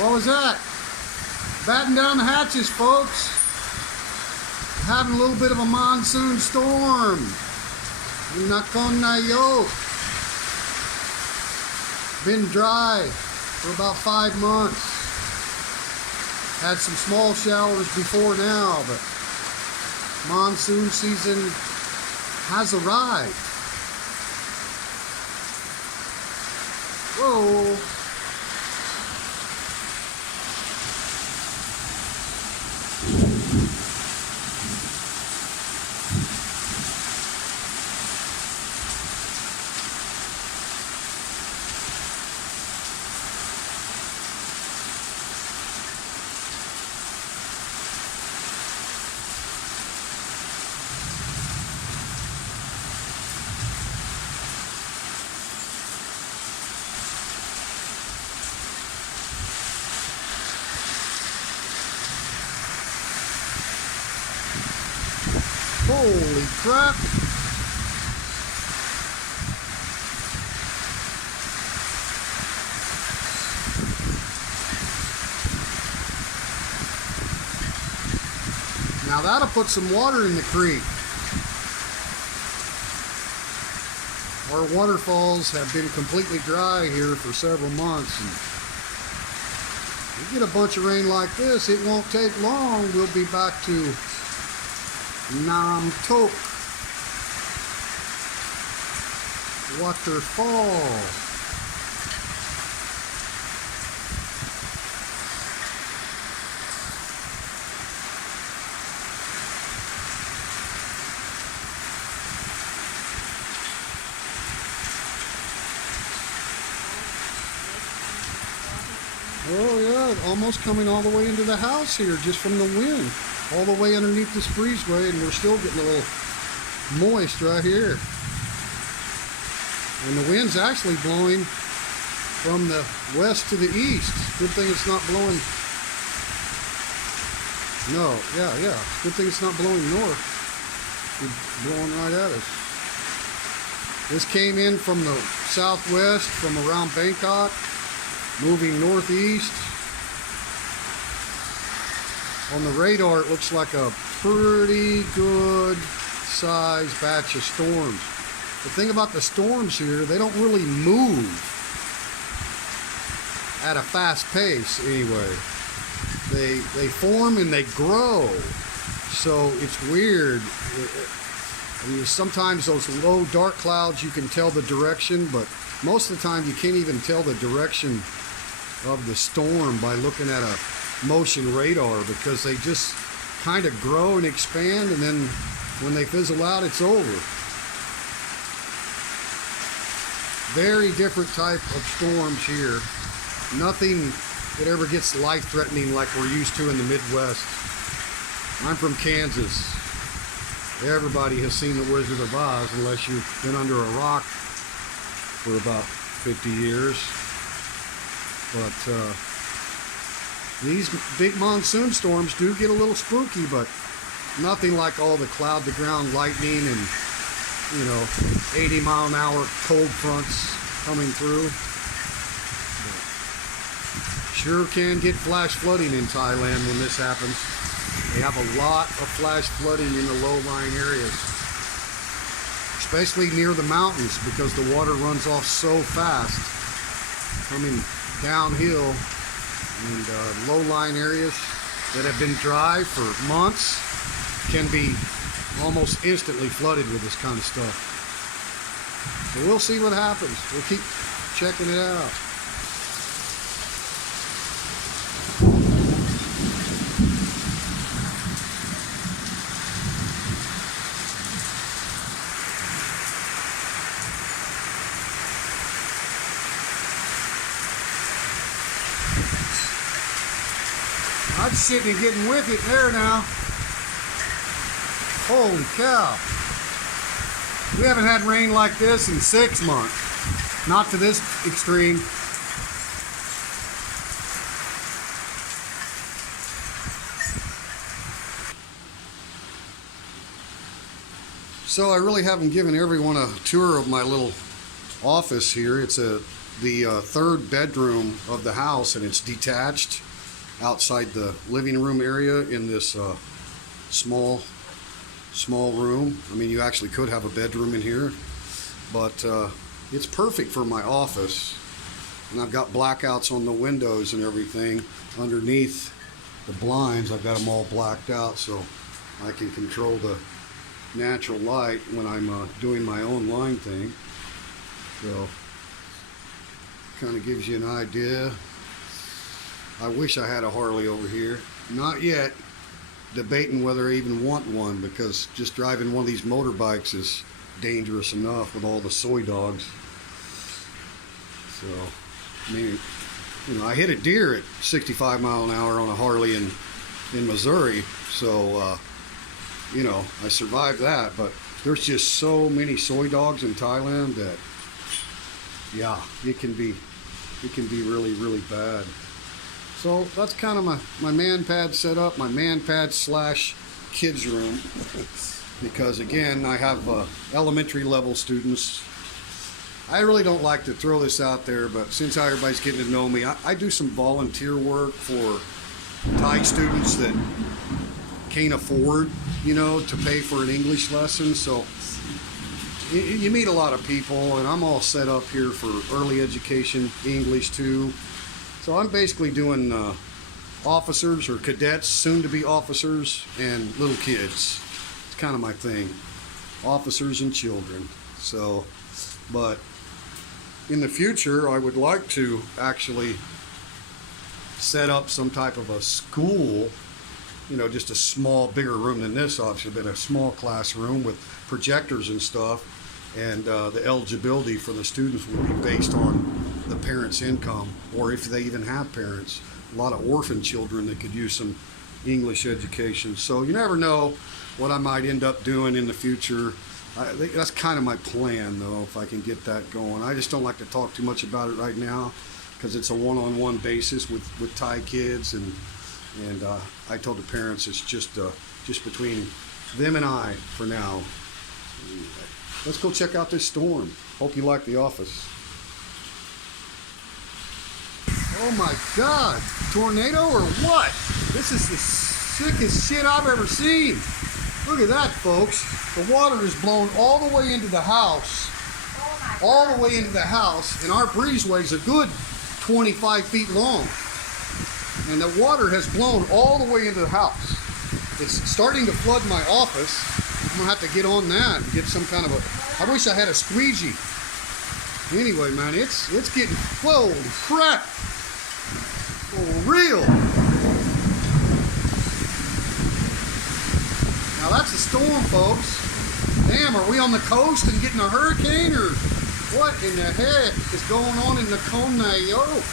What was that? Batten down the hatches, folks. Having a little bit of a monsoon storm in Nakhon, Nayok. Been dry for about 5 months. Had some small showers before now, but monsoon season has arrived. Whoa. Holy crap. Now that'll put some water in the creek. Our waterfalls have been completely dry here for several months. And you get a bunch of rain like this, it won't take long. We'll be back to Nayok waterfall. Oh yeah, almost coming all the way into the house here just from the wind. All the way underneath this breezeway, and we're still getting a little moist right here. And the wind's actually blowing from the west to the east. Good thing it's not blowing. No, yeah. Good thing it's not blowing north. It's blowing right at us. This came in from the southwest, from around Bangkok, moving northeast. On the radar, it looks like a pretty good size batch of storms. The thing about the storms here, they don't really move at a fast pace anyway. They form and they grow. So it's weird. I mean, sometimes those low dark clouds, you can tell the direction, but most of the time you can't even tell the direction of the storm by looking at a motion radar, because they just kind of grow and expand, and then when they fizzle out, it's over. Very different type of storms here. Nothing that ever gets life-threatening like we're used to in the Midwest. I'm from Kansas. Everybody has seen The Wizard of Oz, unless you've been under a rock for about 50 years. But these big monsoon storms do get a little spooky, but nothing like all the cloud-to-ground lightning and, 80-mile-an-hour cold fronts coming through. But sure can get flash flooding in Thailand when this happens. They have a lot of flash flooding in the low-lying areas, especially near the mountains, because the water runs off so fast coming downhill. And low-lying areas that have been dry for months can be almost instantly flooded with this kind of stuff. So we'll see what happens. We'll keep checking it out. I'm sitting and getting with it there now. Holy cow. We haven't had rain like this in 6 months. Not to this extreme. So I really haven't given everyone a tour of my little office here. It's a the third bedroom of the house, and it's detached outside the living room area in this small room. I mean, you actually could have a bedroom in here, but it's perfect for my office. And I've got blackouts on the windows and everything. Underneath the blinds, I've got them all blacked out so I can control the natural light when I'm doing my own line thing. So, kind of gives you an idea. I wish I had a Harley over here. Not yet. Debating whether I even want one, because just driving one of these motorbikes is dangerous enough with all the soy dogs. So, I mean, you know, I hit a deer at 65 miles an hour on a Harley in Missouri, so you know, I survived that. But there's just so many soy dogs in Thailand that, yeah, it can be really, really bad. So that's kind of my man pad setup, my man pad slash kids room, because again, I have elementary level students. I really don't like to throw this out there, but since everybody's getting to know me, I do some volunteer work for Thai students that can't afford, you know, to pay for an English lesson. So you meet a lot of people, and I'm all set up here for early education, English too. So I'm basically doing officers or cadets, soon to be officers, and little kids. It's kind of my thing, officers and children. So, but in the future, I would like to actually set up some type of a school, you know, just a small, bigger room than this, obviously, but a small classroom with projectors and stuff. And the eligibility for the students would be based on the parents' income, or if they even have parents. A lot of orphan children that could use some English education. So you never know what I might end up doing in the future. I think that's kind of my plan, though, if I can get that going. I just don't like to talk too much about it right now, because it's a one-on-one basis with Thai kids, and I told the parents it's just between them and I for now. Let's go check out this storm. Hope you like The Office. Oh my God, tornado or what? This is the sickest shit I've ever seen. Look at that, folks. The water is blown all the way into the house. All the way into the house, and our breezeway is a good 25 feet long. And the water has blown all the way into the house. It's starting to flood my office. I'm gonna have to get on that and get some kind of a, I wish I had a squeegee. Anyway, man, it's getting, whoa, crap. For real. Now that's a storm, folks. Damn, are we on the coast and getting a hurricane, or what in the heck is going on in Nakhon, Nayok?